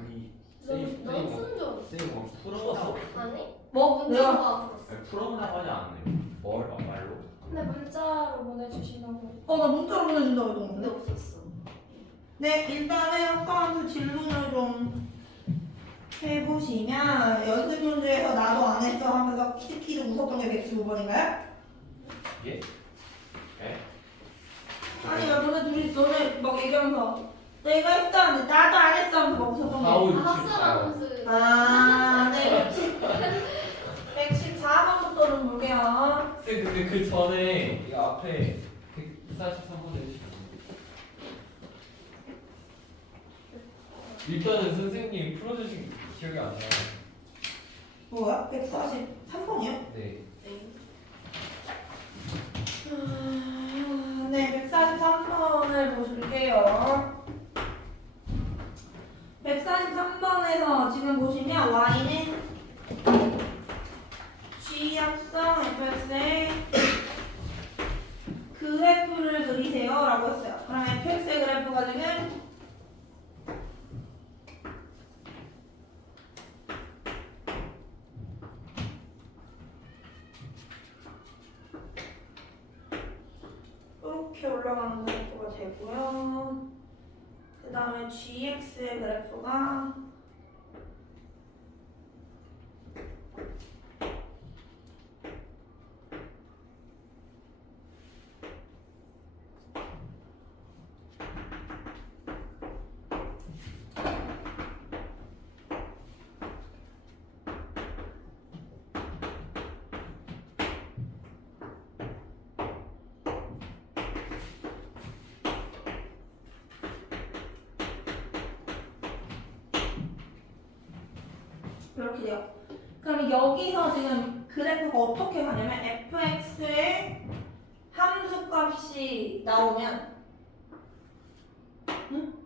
아니 넌 푸는 줄 알았어. 쌤이 막 풀어봤어? 아니? 뭐? 문자로 내가? 안 풀었어. 아니 풀어보라고 하지 않았네요. 뭘? 말로? 근데 문자로 보내주신다고 나 문자로 보내준다고 근데 했던데. 없었어. 네, 일단은 학과한테 질문을 좀 해보시면 연습 문제에서 나도 안 했어 하면서 키득키득 웃었던 게 115번인가요? 예? 예? 아니 왜 너네 막 얘기하면서 내가 했다는데 나도 안 했어 하면서 막 웃었던 게. 아, 학습하면서. 아, 네, 114번부터는 볼게요. 쌤 근데 그 전에 이 앞에 143번 해주시면 일단은 선생님 풀어주신 기억이 안 나요. 뭐야? 143번이요? 네. 네, 143번을 보실게요. 143번에서 지금 보시면 y는 g합성 fx의 그래프를 그리세요 라고 했어요. 그럼 fx의 그래프가 지금 이렇게 올라가는 그래프가 되고요. 그 다음에 gx의 그래프가 이렇게 돼요. 그럼 여기서 지금 그래프가 어떻게 가냐면 fx의 함수값이 나오면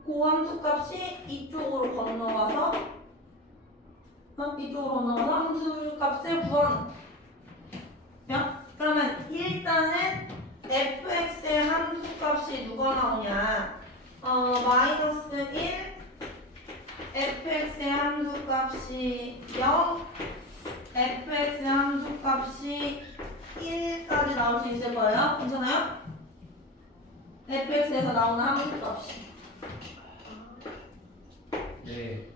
그 함수값이 이쪽으로 건너가서 이쪽으로 건너가서 함수값을 구하는. 그러면 일단은 fx의 함수값이 누가 나오냐? 마이너스 1 fx의 함수값이 0 fx의 함수값이 1까지 나올 수 있을 거예요. 괜찮아요? fx에서 나오는 함수값이. 네.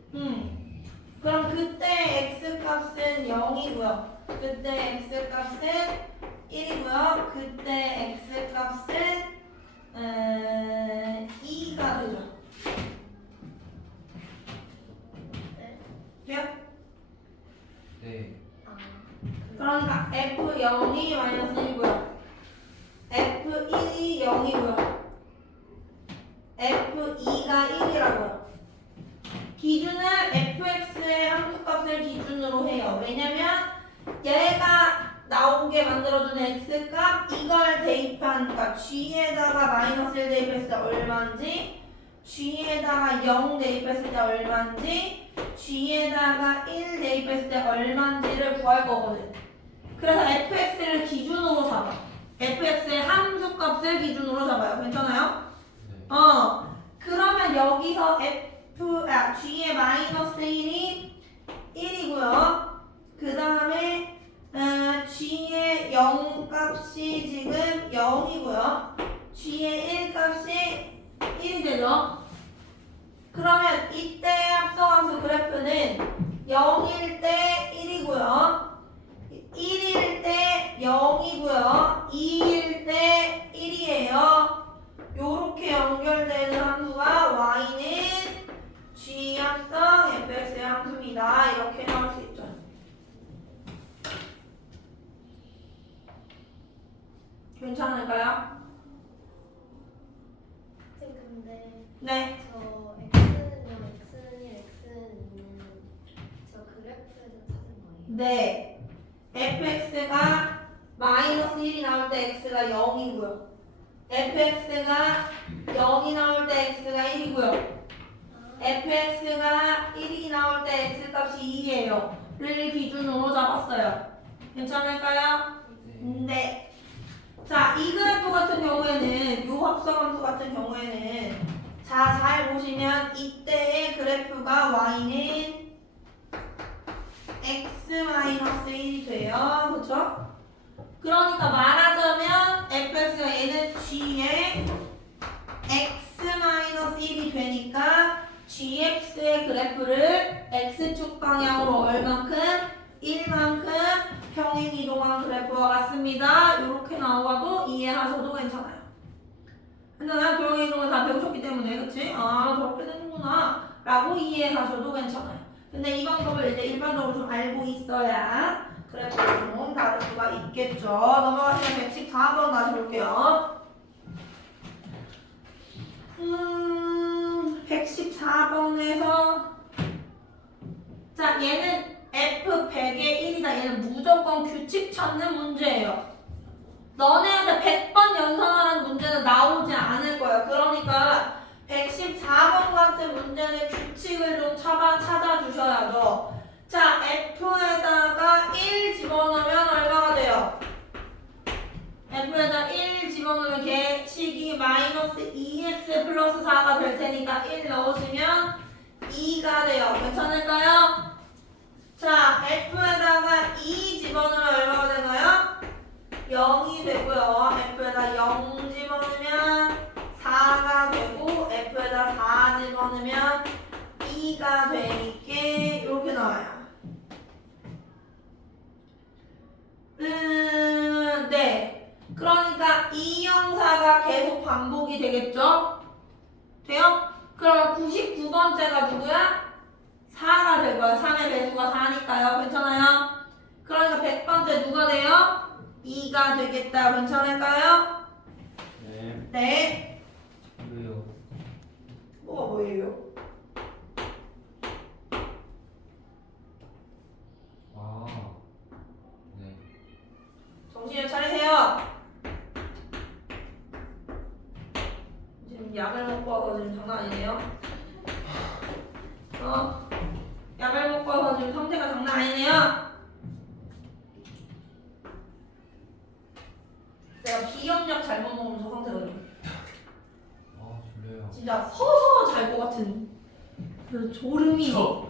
그럼 그때 x값은 0이고요. 그때 x값은 1이고요. 그때 x값은 2가 되죠. 돼요? 네. 그러니까 f0이 마이너스 1이고요. f1이 0이고요. f2가 1이라고요. 기준은 fx의 함수값을 기준으로 해요. 왜냐면 얘가 나오게 만들어주는 x값 이걸 대입한, 그러니까 g에다가 마이너스 1 대입했을 때 얼마인지, g에다가 0 대입했을 때 얼마인지, g에다가 1 대입했을 때 얼마인지를 구할 거거든. 그래서 fx를 기준으로 잡아. fx의 함수값을 기준으로 잡아요. 괜찮아요? 네. 그러면 여기서 g의 마이너스 1이 1이고요. 그 다음에 g의 0 값이 지금 0이고요. g의 1 값이 1이 되죠. 그러면 이때 합성함수 그래프는 0일 때 1이고요. 1일 때 0이고요. 2일 때 1이에요. 요렇게 연결되는 함수가 y는 g 합성 fx의 함수입니다. 이렇게 나올 수 있죠. 괜찮을까요? 쌤 근데 네. 저 x는요, x는 1, x는 2는 저 그래프에서 찾은 거예요. 네. fx가 마이너스 1이 나올 때 x가 0이고요. fx가 0이 나올 때 x가 1이고요. fx가 1이 나올 때 x값이 2예요. 를 기준으로 잡았어요. 괜찮을까요? 네. 자, 이 그래프 같은 경우에는 요 합성함수 같은 경우에는 자, 잘 보시면 이때의 그래프가 y는 x-1이 돼요. 그쵸? 그러니까 말하자면 fx가 얘는 g의 x-1이 되니까 gx의 그래프를 x축 방향으로 얼만큼? 1만큼 평행이동한 그래프와 같습니다. 이렇게 나와도 이해하셔도 괜찮아요. 괜찮아요? 평행이동을 다 배우셨기 때문에 그치? 아 저렇게 되는구나 라고 이해하셔도 괜찮아요. 근데 이 방법을 이제 일반적으로 좀 알고 있어야 그래프를 좀 다룰 수가 있겠죠. 넘어가시면 114번 다시 볼게요. 114번에서 자 얘는 F100의 1이다. 얘는 무조건 규칙 찾는 문제예요. 너네한테 100번 연산하라는 문제는 나오지 않을 거예요. 그러니까 114번 같은 문제는 규칙을 좀 찾아주셔야죠. 자, F에다가 1 집어넣으면 얼마가 돼요? F에다 1 집어넣으면 걔 식이 마이너스 2x 플러스 4가 될 테니까 1 넣으시면 2가 돼요. 괜찮을까요? 자, F에다가 2 집어넣으면 얼마가 되나요? 0이 되고요. F에다 0 집어넣으면 4가 되고 F에다 4 집어넣으면 2가 되니까 이렇게 나와요. 네. 그러니까 이 형사가 계속 반복이 되겠죠? 돼요? 그러면 99번째가 누구야? 4가 될 거예요. 3의 배수가 4니까요. 괜찮아요? 그러니까 100번째 누가 돼요? 2가 되겠다. 괜찮을까요? 네. 네. 왜요? 뭐가 뭐예요? 아. 네. 정신을 차리세요. 지금 약을 먹고 와서 지금 장난 아니네요. 약을 먹고 와서 지금 상태가 장난 아니네요. 내가 비염약 잘못 먹으면서 상태거든요. 아 졸려요. 진짜 서서 잘 것 같은 그 졸음이. 저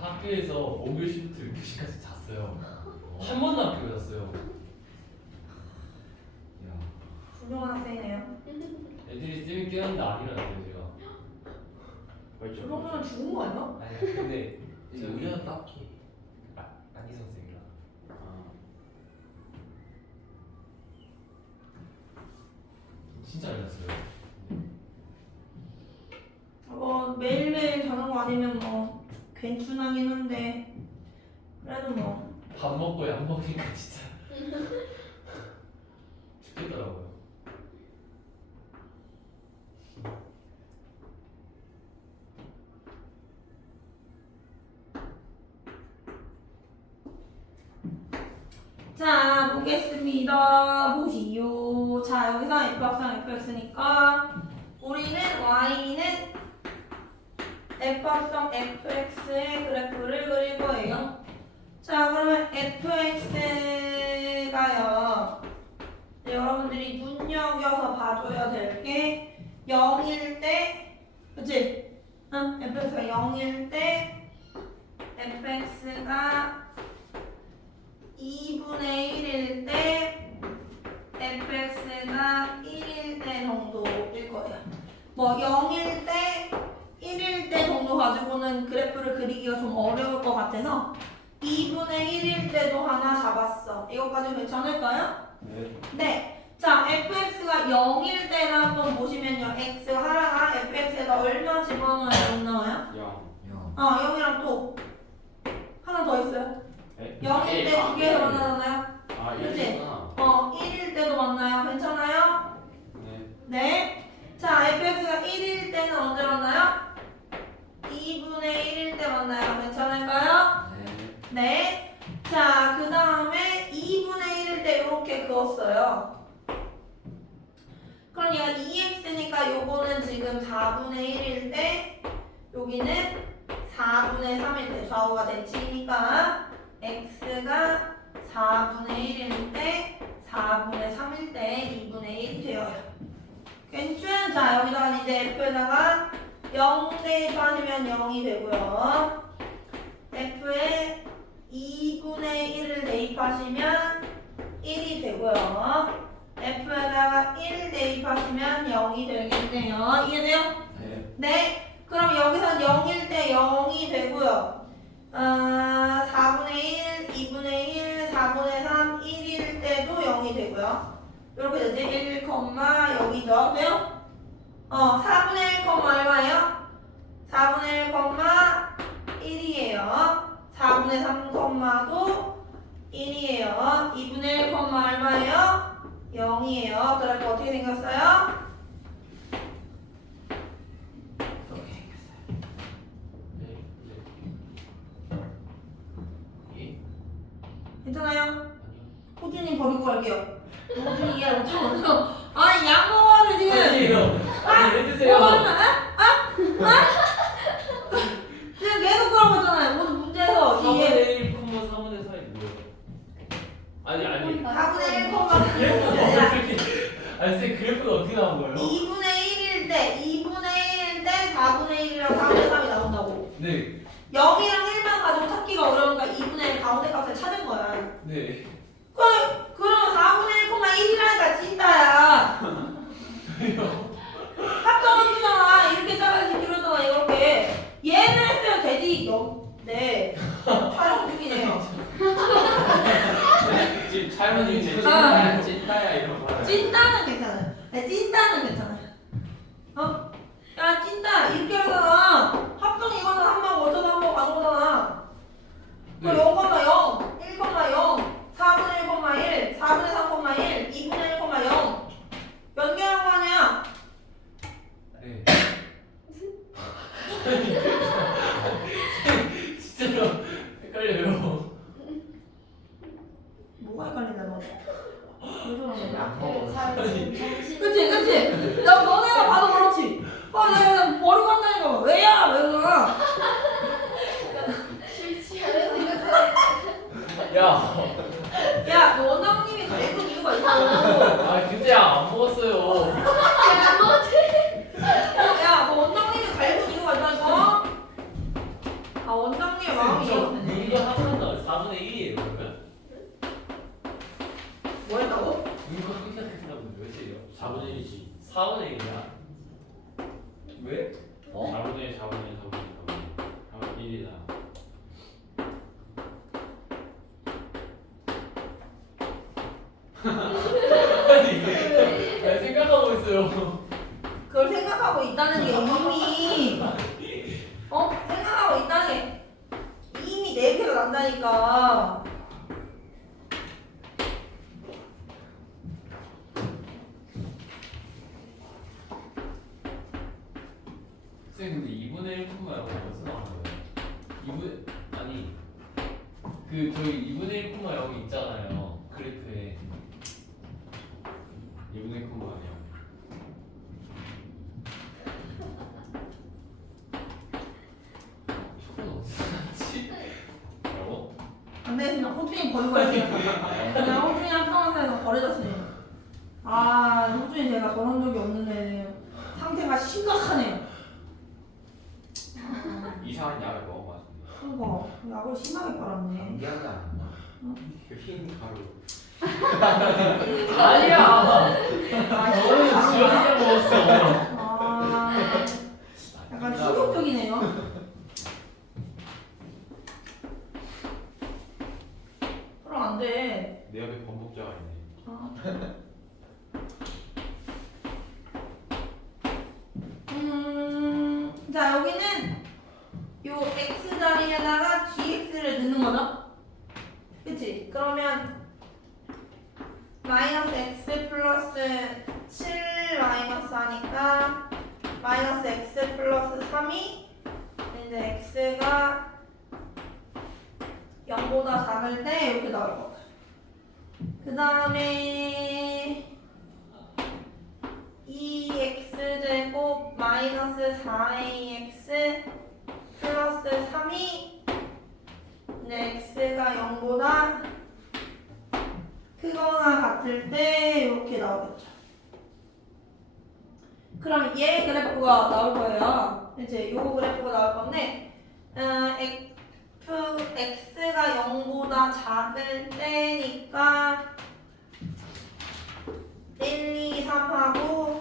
학교에서 목요일 시부터 6시까지 잤어요. 한 번도 안 깨고 잤어요. 야. 훌륭한 학생이네요. 애들이 쌤이 깨웠는데 안 일어났어요 제가. 그 정도면 죽은 거 아니야? 아니 근데 이제 의견은 딱히 안희 선생이랑. 진짜 안 일어났어요. 매일매일 자는 거 아니면 뭐 괜찮긴 한데 그래도 뭐 밥 먹고 약 먹으니까 진짜 죽겠더라고요. 자, 보겠습니다. 보시오. 자, 여기서 F합성 FX니까 우리는 Y는 F합성 FX의 그래프를 그릴 거예요. 자, 그러면 FX가요. 여러분들이 눈여겨서 봐줘야 될 게 0일 때, 그치? 응? FX가 0일 때 FX가 2분의 1일 때 fx가 1일 때 정도일 거예요. 뭐 0일 때 1일 때 정도 가지고는 그래프를 그리기가 좀 어려울 것 같아서 2분의 1일 때도 하나 잡았어. 이것까지 괜찮을까요? 네. 네. 자, fx가 0일 때를 한번 보시면요. x 하나가 fx에다 얼마 집어넣어야 0 나와요? 0. 0이랑 또 하나 더 있어요. 0일 때 두 개에서 만나잖아요. 아 그치? 1이구나. 1일 때도 만나요. 괜찮아요? 네. 네. 자, fx가 1일 때는 언제 만나요? 2분의 1일 때 만나요. 괜찮을까요? 네. 네. 자, 그 다음에 2분의 1일 때 이렇게 그었어요. 그럼 얘가 2x니까 요거는 지금 4분의 1일 때 여기는 4분의 3일 때 좌우가 대칭이니까 x가 4분의 1일 때 4분의 3일 때 2분의 1이 되어요. 괜찮? 자 여기다가 이제 F에다가 0 대입하시면 0이 되고요. F에 2분의 1을 대입하시면 1이 되고요. F에다가 1 대입하시면 0이 되겠네요. 이해돼요? 네. 네. 그럼 여기선 0일 때 0이 되고요. 4분의 1, 2분의 1, 4분의 3, 1일 때도 0이 되고요. 이렇게 되지? 1, 여기죠. 돼요? 4분의 1, 얼마예요? 4분의 1, 1이에요. 4분의 3, 도 1이에요. 2분의 1, 얼마예요? 0이에요. 그래서 어떻게 생겼어요? 이렇게 생겼어요. 네. 예? 괜찮아요? 아니요. 호준이 버리고 갈게요. 호준이 이해 못하면서 아니 양호를 지금 아니에요. 아니 해주세요. 뭐 하면 지금 계속 그런 거잖아요. 오늘 문제에서 4분의 이해 1, 4분의 4이 뭐예요? 아니 4분의 1, 그래프가 어떻게 아니 쌤 그래프가 어떻게 나온 거예요? 2분의 1일 때 2분의 1일 때 4분의 1이랑 4분의 3이 나온다고. 네. 0이랑 1만 가지고 찾기가 어려우니까 2분의 1 가운데 값을 찾은 거야. 네. 그럼 4분의 1,1이라니까 진짜야. 합정원이잖아. 이렇게 잘라지기로 했잖아. 이렇게. 얘를 했어요. 되지. 네. 촬영 중이네요. 지금 촬영이 제 아. 찐따야 이런 거. 찐따는 괜찮아요. 네, 찐따는 괜찮아요. 야, 찐따. 이렇게 하잖아. 합정 이거는 한 번 어쩌다 한 번 가는 거잖아. 네. 0,0, 1,0, 4분의 1,1, 4분의 3,1, 2분의 1,0. 몇 개라고 하냐? 네. 진짜로 헷갈려요. 뭐가 헷갈린다 너? 왜 저러는 거야? 그 사실 정신. 그치? 너네가 봐도 그렇지. 내가 버리고 한다니까. 왜야? 왜 그러나? 술 취해서 생각하는. 야. 너 원장님이 갈군 이유가 있어. 아 근데 안 먹었어요. 너 원장님이 갈군 이유가 있다니까? 원장님의 마음이 이해되네. 이거 합산다 4분의 1이에요 그러면? 뭐 했다고? 이거 생각했다고 몇이에요? 4분의 1이지. 4분의 1이야. 왜? 4분의 1, 4분의 1, 4분의 1, 1이다. 아니, 생각하고 있어요. 그걸 생각하고 있다는 게 이미 생각하고 있다는 게 이미 냄새가 난다니까. 선생님 근데 2분의 1 콤마라고 어디서 나온 거예요? 2분 아니 그 저희 2분의 1 콤마 0이 있잖아요 그래프에 2분의 1 콤마 0 저건 어디서 났지? 뭐라고? 안 되겠습니다. 호준이 버리고 갈게요. 그냥 호준이 합성한테서 버려졌으니. 호준이 제가 저런 적이 없는데 상태가 심각하네요. 이상한 약을 먹어가지고 그거 약을 심하게 빨았네. 미안하지 않나? 흰 가루 아니야 저는 지원해 먹었어 약간 충격적이네요. 그럼 안 돼. 내 옆에 범벅자가 있네. 자 여기는 요 x 자리에다가 gx를 넣는 거죠? 그치? 그러면 마이너스 x 플러스 7 마이너스 하니까 마이너스 x 플러스 3이 이제 x가 0보다 작을 때 이렇게 나올 거예요. 그 다음에 2x제곱 마이너스 4ax 플러스 3이 이제 x가 0보다 크거나 같을 때 이렇게 나오겠죠. 그럼 얘 그래프가 나올 거예요. 이제 요 그래프가 나올 건데, x가 0보다 작을 때니까 1, 2, 3 하고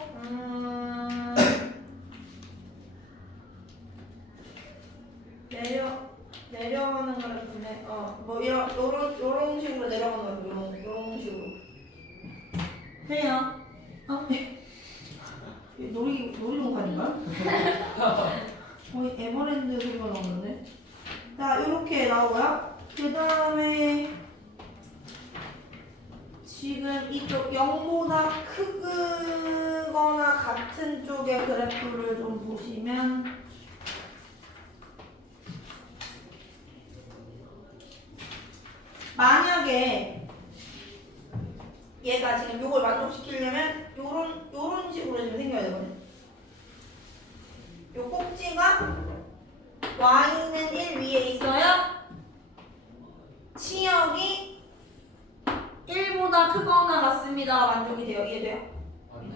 내려가는 그래프인데 뭐 요런 식으로 내려가는 거예요. 요런 식으로 해요. 놀이동산인가? 거의 에버랜드 소리가 나오는데. 자, 요렇게 나오고요. 그 다음에 지금 이쪽 0보다 크거나 같은 쪽의 그래프를 좀 보시면 만약에 얘가 지금 요걸 만족시키려면 요런 식으로 지금 생겨야 되거든요. 요 꼭지가 y는 1 위에 있어야 치역이 1보다 크거나 같습니다. 만족이 돼요. 이해돼요? 맞네.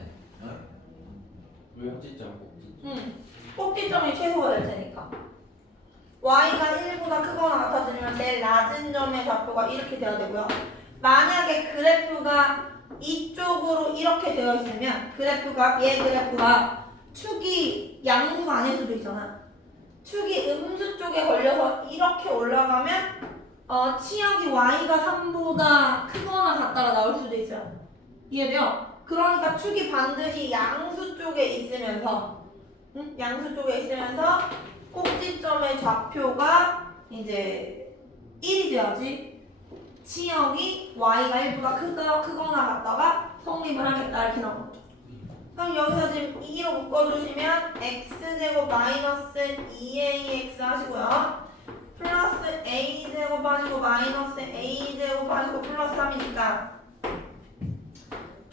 왜 꼭지점 꼭지? 꼭지점이 최소가 될 테니까. y가 1보다 크거나 같아지면 제일 낮은 점의 좌표가 이렇게 돼야 되고요. 만약에 그래프가 이쪽으로 이렇게 되어 있으면 얘 그래프가 축이 양수가 아닐 수도 있잖아. 축이 음수 쪽에 걸려서 이렇게 올라가면 치역이 y가 3보다 크거나 같다가 나올 수도 있어요. 이해돼요? 그러니까 축이 반드시 양수 쪽에 있으면서 양수 쪽에 있으면서 꼭지점의 좌표가 이제 1이 돼야지 치역이 y가 1보다 크거나 같다가 성립을 하겠다 이렇게 나온 거죠. 그럼 여기서 지금 2로 묶어주시면 x제곱 마이너스 2ax 하시고요. 플러스 a제곱 하시고 마이너스 a제곱 하시고 플러스 3이니까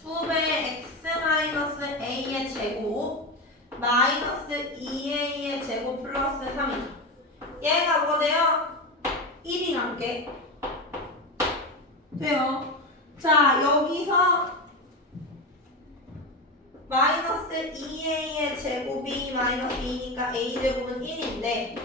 2배 x 마이너스 a의 제곱 마이너스 2a의 제곱 플러스 3이죠. 얘가 뭐가 돼요? 1이 남게 돼요. 자, 여기서 마이너스 2a의 제곱이 마이너스 2니까 a제곱은 1인데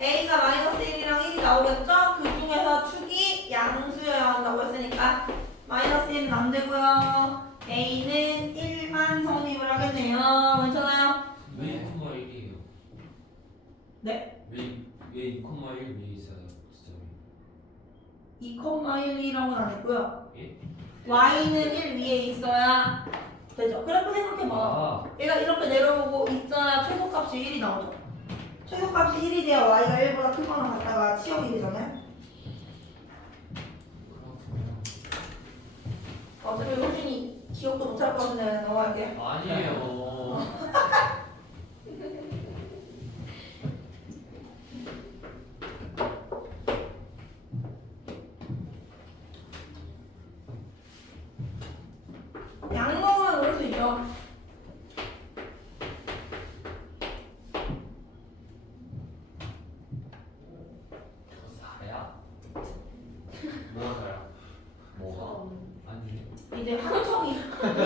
a가 마이너스 1이랑 1이 나오겠죠? 그 중에서 축이 양수여야 한다고 했으니까 마이너스 1은 안 되고요. a는 1만 성립을 하겠네요. 괜찮아요? 왜 2,1이에요? 네. 왜 2,1 위에 있어요? 지점이? 2,1이라고는 안 했고요. 예? y는 1 위에 있어야 되죠. 그래프 생각해봐. 아, 얘가 이렇게 내려오고 있어야 최소값이 1이 나오죠. 최소값이 1이 돼야 y가 1보다 크거나 같다가 치역이 되잖아요. 그렇군요. 어차피 효진이 기억도 못할 것 같은데 넘어갈게요. 아니에요. 양 먹으면 오를 수 있죠. 사야? 뭐가 사야? 뭐가? 아니. 이제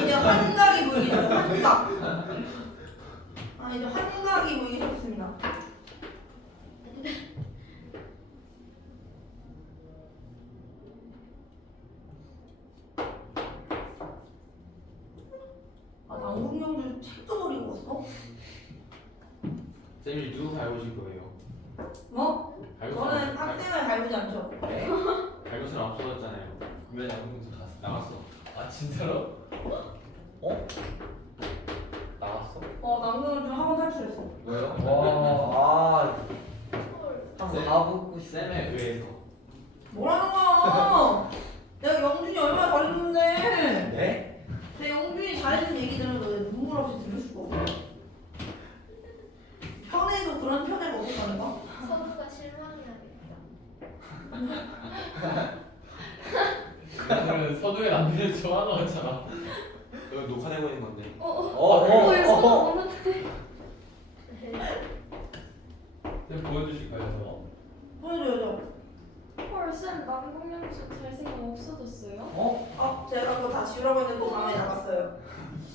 이제 환각이 보이죠. 환각. 이제 환각이 보이기 시작했습니다. 당국용주 책도 버리고 갔어? 쌤이 누구 닮으실 거예요? 뭐? 저는 학생을 닮지 않죠. 네? 닮으신 없어졌잖아요. 왜 양궁지 갔어? 나갔어. 아 진짜로? 어? 나갔어? 당국용주 학원 탈출했어. 왜요? 와, 쌤. 다 붙고 싶어. 쌤에 의해서. 뭐라는 거야? 내가 영준이 얼마나 잘해줬는데. 네? 내 영준이 잘해준 얘기 들으면 너 눈물 없이 들을 수가 없어. 편애도 그런 편애가 어딨다는 거? 서로가 실망해야겠다. 그거는 선우의 남편을 좋아하잖아. 이거 녹화되고 있는 건데. 왜 서로 오는데? 쌤 보여주실까요, 저? 보여줘야죠. 헐, 쌤 남궁영 씨 잘생김 없어졌어요? 제가 그거 다 지우라고 했는데 또 밤에 나갔어요.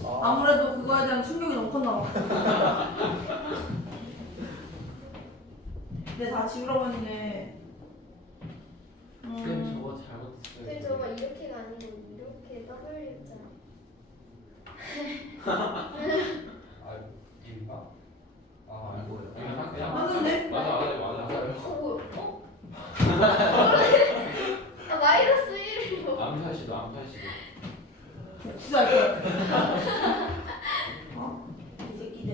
아무래도 그거에 대한 충격이 너무 컸나 봐. 근데 다 지우라고 했는데. 쌤 저거 잘못했어요. 쌤 저거 이렇게가 아니고 이렇게 떠돌렸잖아. 이인가? 이거요. 맞는데? 어 뭐야? 어? 아 마이너스 1이요. 암사시도 암사시도. 진짜 알 거야. 이 새끼들.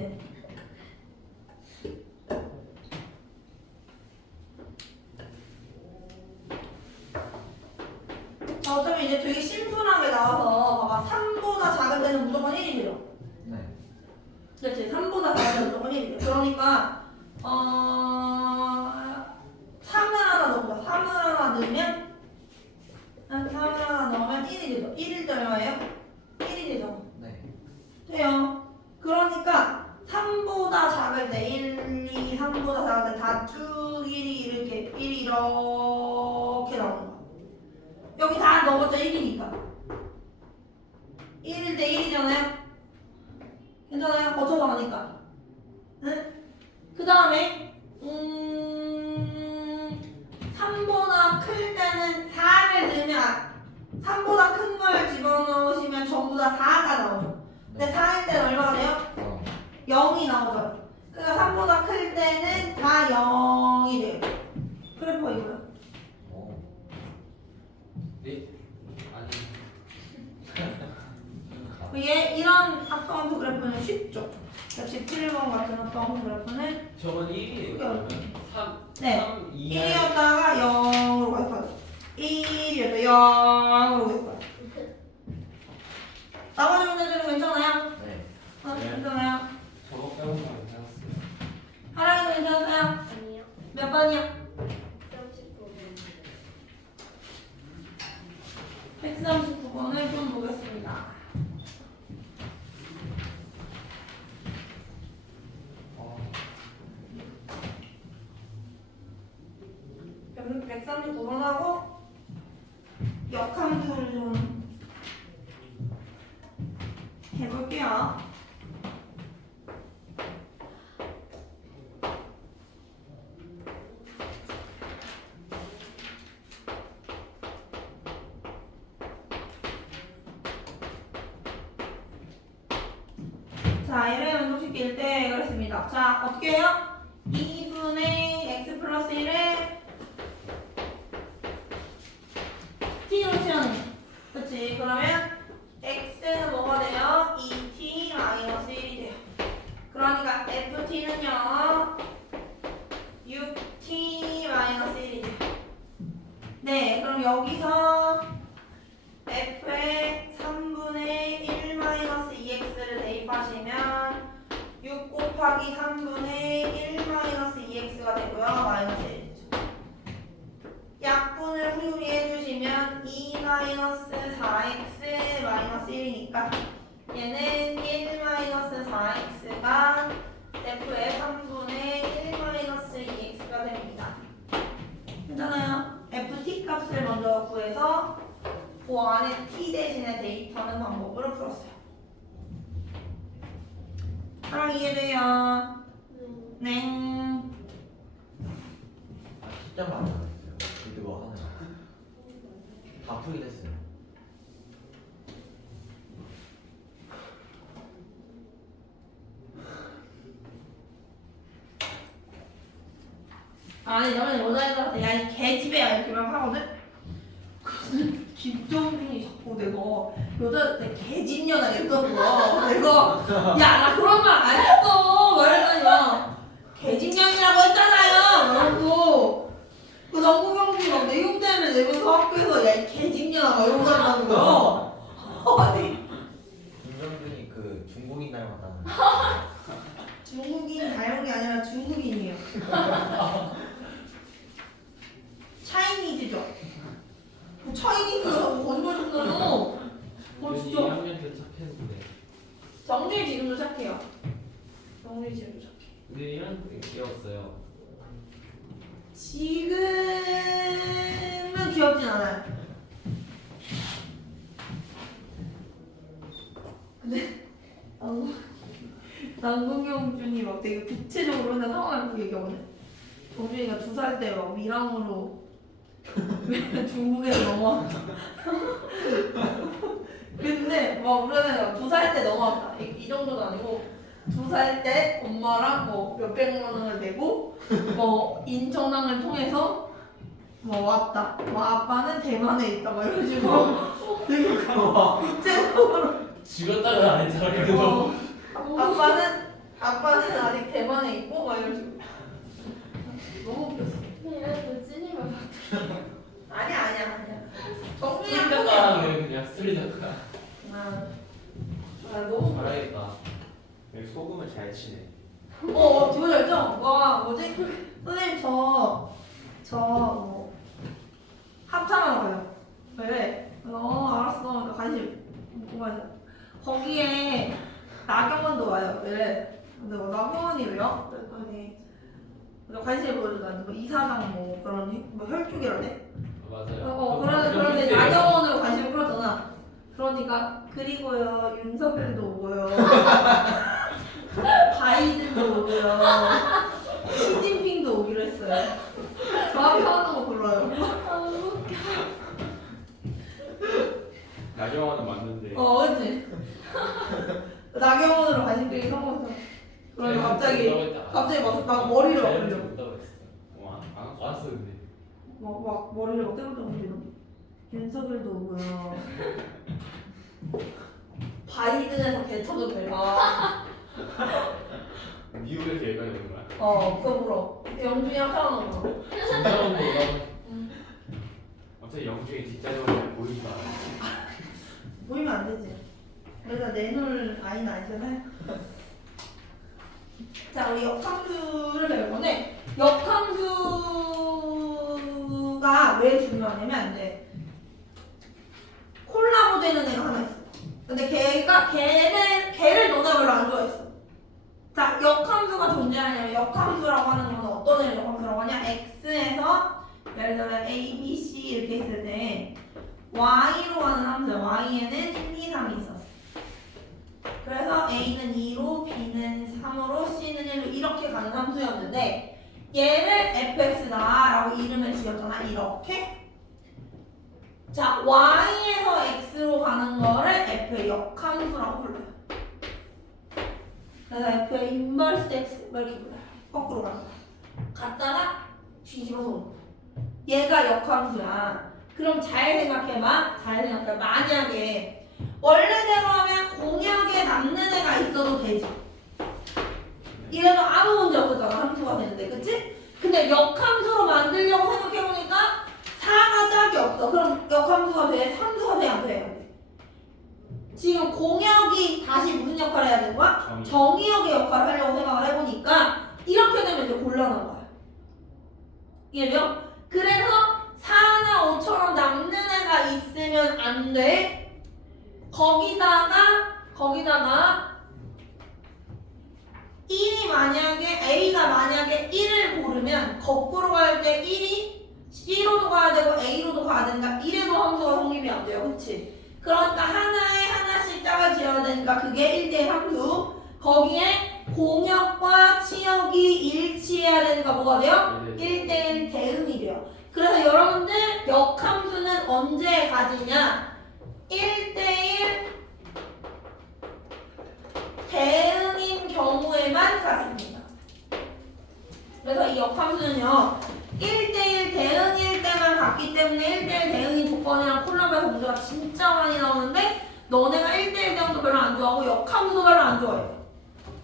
자, 어차피 이제 되게 심플하게 나와서 봐봐. 3보다 작은 데는 무조건 1이 돼요. 네. 그렇지. 3보다 작은 데는 무조건 1이 돼요. 그러니까 3을 하나 넣어보자. 3을 하나 넣으면 3을 하나 넣으면 1이 되죠. 1일 때 얼마예요? 1이 되죠. 네. 돼요. 그러니까 3보다 작을 때 1, 2, 3보다 작을 때 다 쭉 1이 이렇게 1이 이렇게 나오는 거야. 여기 다 넣어봤자 1이니까 1일 때 1이잖아요. 괜찮아요? 거쳐서 가니까. 응? 그 다음에 3보다 클 때는 4를 넣으면 3보다 큰 걸 집어넣으시면 전부 다 4가 나오죠. 근데 4일 때는 얼마가 돼요? 0이 나오죠. 그러니까 3보다 클 때는 다 0이 돼요. 그래프가 이거야. 네? 아니. 이게 이런 합성함수 그래프는 쉽죠. 역시 7번 같은 합성함수 그래프는 저건 1이에요. 그러면 3, 네. 3, 2, 1이었다가 0으로 갈 거야. 1이었다 0으로 갈 거야. 나머지 문제들은 괜찮아요? 네. 괜찮아요? 저거 빼고는 괜찮았어요. 하랑이도 괜찮아요? 아니요. 몇 번이야? 39번. 139번을 좀 보겠습니다. 139번하고 역함수를 좀 해볼게요. 자, 얘를 만족시킬 때 그랬습니다. 자, 어떻게 해요? 2분의 x 플러스 1을 t로 치환해. 그치? 그러면 x는 뭐가 돼요? 2t 마이너스 1이 돼요. 그러니까 ft는요 6t 마이너스 1이 돼요. 네, 그럼 여기서 f의 3분의 1 마이너스 2x를 대입하시면 6 곱하기 3분의 1 마이너스 2x가 되고요. 마이너스 1이죠. 약분을 후리 해주시면 2 마이너스 4x 마이너스 1이니까 얘는 1 마이너스 4x가 f의 3분의 1 마이너스 2x가 됩니다. 괜찮아요? ft 값을 먼저 구해서 그 안에 t 대신에 대입하는 방법으로 풀었어요. 사랑 이해돼요? 네. 10점 맞았어요. 이거 하나. 다 풀이 됐어요. 아니 나는 여자애들한테 야 이 개집애야 이렇게만 하거든? 김정준이 자꾸 내가 여자한테 개집년아 이랬던 거야. 내가 야 나 그런 말 안 했어 말했더니 개집년이라고 했잖아요. 그러고 그 남구경비 막 내용 때문에 내면서 학교에서 야 이 개집년아 막 이러고 다닌다는 거야. 아니 김정준이 그 중국인 닮았다는. 중국인 닮은 게 아니라 중국인이에요. 차이니즈죠. 차이니즈라고 거짓말 쳤잖아. 진짜. 2학년 때 착했는데. 정준이 지금도 착해요. 정준이 지금도 착해. 근데 1학년 때 귀여웠어요. 지금은 귀엽진 않아요. 근데 남궁영준이 막 되게 구체적으로 맨날 상황을 얘기하거든. 정준이가 2살 때 막 밀항으로 중국에 넘어왔다. 근데 막 우리는 2살 때 넘어왔다. 이 정도는 아니고 2살 때 엄마랑 뭐 몇백만 원을 내고 뭐 인천항을 통해서 뭐 왔다. 뭐 아빠는 대만에 있다. 막 이런 식으로 되게 구체적으로. 죽었다는 안 했잖아 그래도. 아빠는 아직 대만에 있고 막 이런 식으로. 너무 웃겼어. 얘도 찐이면 아니야. 정준이 스토리 형 작가는 그냥 스토리 작가. 너무 잘하겠다. 여기 소금을 잘 치네. 되게 잘 쳐. 와 뭐지? 선생님 저 합창하러 가요. 왜? 알았어. 나 관심 뭐가 거기에 나경원도 와요. 왜? 근데 나경원이 왜요? 그랬더니 관심을 보여주다니 뭐 이사장 뭐 그런 뭐 혈족이라네. 맞아요. 그런데 나경원으로 관심을 끌었잖아. 그러니까 그리고요 윤석열도 오고요. 바이든도 오고요. 시진핑도 오기로 했어요. 저 앞에 하는 거 불러요. 나경원은 맞는데. 그치? 나경원으로 관심 끌기 성공했어. 그러면 갑자기 막 머리를 막 자연스럽게 돌려. 못하고 했어. 와, 안 왔어 근데. 막 머리를 막 떼물떼물 돌려. 윤석열도 오고요. 바이든에서 개쳐도 돼. 미국에서 여기까지 오는 거야? 그거 물어. 영준이 합창하는 거 물어. 진짜로 몰라. 갑자기 영주의 뒷자리가 잘 보이지도 않아. 보이면 안 되지. 우리가 내놓을 아이는 아니잖아요. 자, 우리 역함수를 배울 건데 역함수가 왜 중요하냐면 이제 콜라보 되는 애가 하나 있어. 근데 걔를 너네가 별로 안 좋아했어. 자, 역함수가 존재하냐면 역함수라고 하는 건 어떤 애를 역함수라고 하냐? x에서 예를 들어 a, b, c 이렇게 있을 때 y로 가는 함수야. y에는 1, 2, 3이 있었어. 그래서 a는 2로, b는 3으로, c는 1로 이렇게 가는 함수였는데 얘를 fx다라고 이름을 지었잖아. 이렇게. 자, y에서 x로 가는 거를 f의 역함수라고 불러요. 그래서 f의 인버스 x 뭐 이렇게 불러요. 거꾸로 가는 거야. 갖다가 뒤집어서 오는 거야. 얘가 역함수야. 그럼 잘 생각해봐. 만약에 원래대로 하면 공역에 남는 애가 있어도 되지. 이래도 아무 문제 없었잖아. 함수가 되는데, 그치? 근데 역함수로 만들려고 생각해보니까 4가 짝이 없어. 그럼 역함수가 돼? 3수가 돼? 안 돼? 지금 공역이 다시 무슨 역할을 해야 되는 거야? 정의역의 역할을 하려고 생각을 해보니까 이렇게 되면 이제 곤란한 거야. 이해돼요? 그래서 4나 5처럼 남는 애가 있으면 안 돼. 거기다가 1이 만약에 A가 만약에 1을 고르면 거꾸로 갈 때 1이 C로도 가야 되고 A로도 가야 되니까 1에도 함수가 성립이 안 돼요. 그치? 그러니까 하나에 하나씩 짝을 지어야 되니까 그게 1대1 함수. 거기에 공역과 치역이 일치해야 되니까 뭐가 돼요? 1대1 대응이 돼요. 그래서 여러분들 역함수는 언제 가지냐? 1대1 대응인 경우에만 갖습니다. 그래서 이 역함수는요 1대1 대응일 때만 갖기 때문에 1대1 대응인 조건이랑 콜라보에서 문제가 진짜 많이 나오는데 너네가 1대1 대응도 별로 안 좋아하고 역함수도 별로 안 좋아해.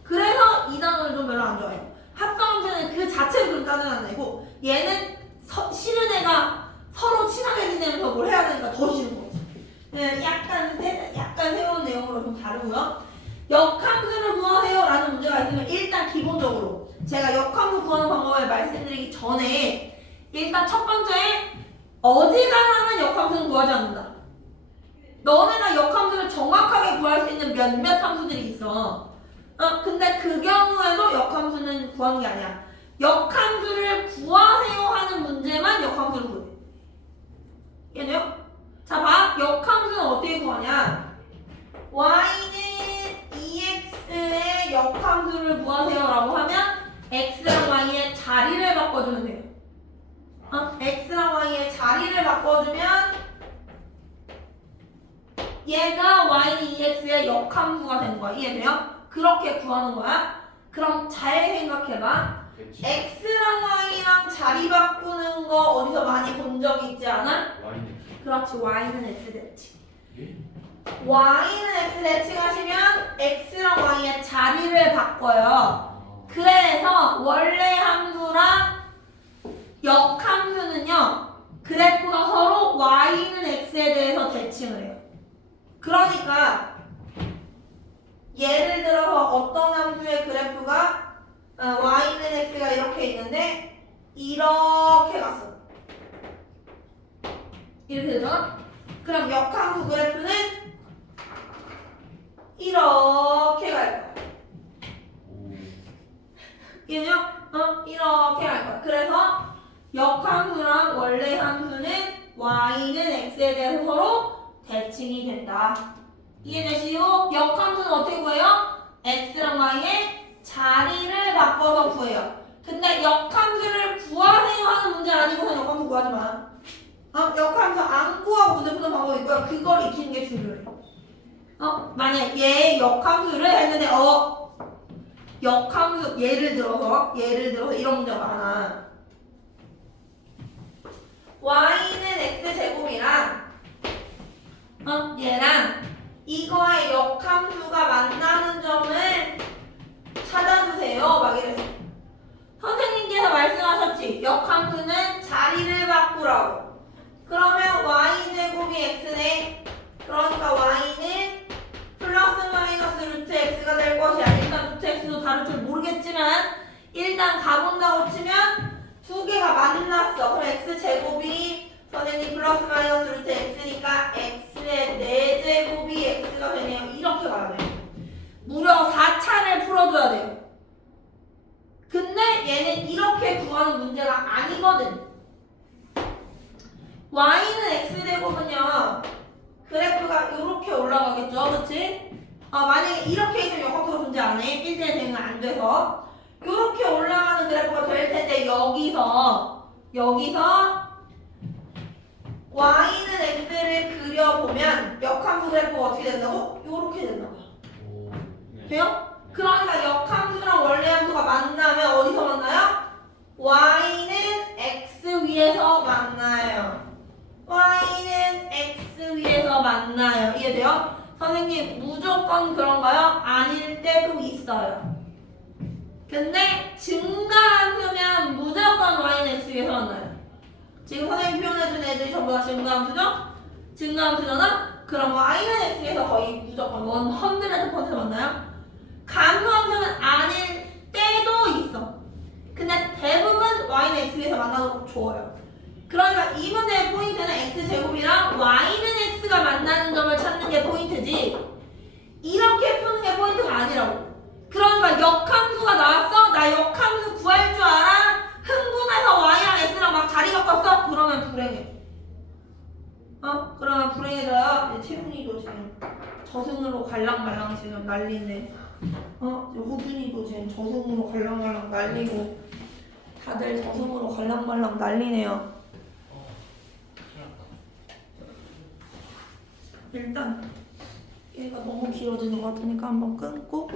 그래서 이 단어를 좀 별로 안 좋아해요. 합성함수는 그 자체를 좀 짜증 안 내고 얘는 싫은 애가 서로 친하게 지내면서 뭘 해야 되니까 더 싫은 거지. 네, 약간 새로운 내용으로 좀 다르고요. 역함수를 구하세요 라는 문제가 있으면 일단 기본적으로 제가 역함수 구하는 방법을 말씀드리기 전에 일단 첫 번째 어지간하면 역함수는 구하지 않는다. 너네가 역함수를 정확하게 구할 수 있는 몇몇 함수들이 있어. 근데 그 경우에도 역함수는 구하는 게 아니야. 역함수를 구하세요 하는 문제만 역함수를 구해. 이해돼요? 자 봐. 역함수는 어떻게 구하냐. y는 2x x의 역함수를 구하세요라고 하면 x랑 y의 자리를 바꿔주면 돼요. x랑 y의 자리를 바꿔주면 얘가 y는 2x의 역함수가 되는 거야. 이해돼요? 그렇게 구하는 거야. 그럼 잘 생각해봐. 대칭. x랑 y랑 자리 바꾸는 거 어디서 많이 본 적 있지 않아? Y는 그렇지. y는 x 대칭. 예? y는 x 대칭하시면 x랑 y의 자리를 바꿔요. 그래서 원래 함수랑 역함수는요, 그래프가 서로 y는 x에 대해서 대칭을 해요. 그러니까 예를 들어서 어떤 함수의 그래프가 y는 x가 이렇게 있는데 이렇게 갔어. 이렇게 되잖아? 그럼 역함수 그래프는 이렇게 갈 거야. 오. 이해요? 이렇게 갈 거야. 그래서 역함수랑 원래 함수는 y는 x에 대해서 서로 대칭이 된다. 이해되시요? 역함수는 어떻게 구해요? x랑 y의 자리를 바꿔서 구해요. 근데 역함수를 구하세요 하는 문제 아니고서 역함수 구하지 마. 역함수 안 구하고 문제 푸는 방법이 있고요. 그걸 익히는 게 중요해. 만약 얘 역함수를 했는데 역함수 예를 들어서 이런 문제가 많아. y는 x제곱이랑 얘랑 이거의 역함수가 만나는 점을 찾아주세요. 막 이랬어. 선생님께서 말씀하셨지. 역함수는 자리를 바꾸라고. 그러면 y제곱이 x네. 그러니까 y는 플러스 마이너스 루트 x가 될 것이야. 일단 루트 x도 다를 줄 모르겠지만 일단 가본다고 치면 두 개가 만났어. 그럼 x제곱이 선생님 플러스 마이너스 루트 x니까 x의 4제곱이 x가 되네요. 이렇게 가야 돼요. 무려 4차례 풀어줘야 돼요. 근데 얘는 이렇게 구하는 문제가 아니거든. y는 x제곱은요, 그래프가 이렇게 올라가겠죠, 그치? 만약에 이렇게 있으면 역함수가 존재 안 해. 1대1 대응은 안 돼서. 이렇게 올라가는 그래프가 될 텐데, 여기서 y는 x를 그려보면 역함수 그래프가 어떻게 된다고? 이렇게 된다고. 오. 네. 돼요? 그러니까 역함수랑 원래 함수가 만나면 어디서 만나요? y는 x 위에서 만나요. y는 x 위에서 만나요. 이해돼요? 선생님 무조건 그런가요? 아닐 때도 있어요. 근데 증가함수면 무조건 y는 x 위에서 만나요. 지금 선생님 표현해준 애들이 전부 다 증가함수죠? 증가함수잖아? 그럼 y는 x 위에서 거의 무조건 100% 만나요? 감소함수는 아닐 때도 있어. 근데 대부분 y는 x 위에서 만나도 좋아요. 그러니까 이 문제의 포인트는 x제곱이랑 y는 x가 만나는 점을 찾는 게 포인트지 이렇게 푸는 게 포인트가 아니라고. 그러니까 역함수가 나왔어? 나 역함수 구할 줄 알아? 흥분해서 y랑 x랑 막 자리 바꿨어? 그러면 불행해. 그러면 불행해져요. 채훈이도 지금 저승으로 갈랑말랑 지금 난리네. 호준이도 지금 저승으로 갈랑말랑 난리고 다들 저승으로 갈랑말랑 난리네요. 큰일 났다. 일단 얘가 너무 길어지는 것 같으니까 한번 끊고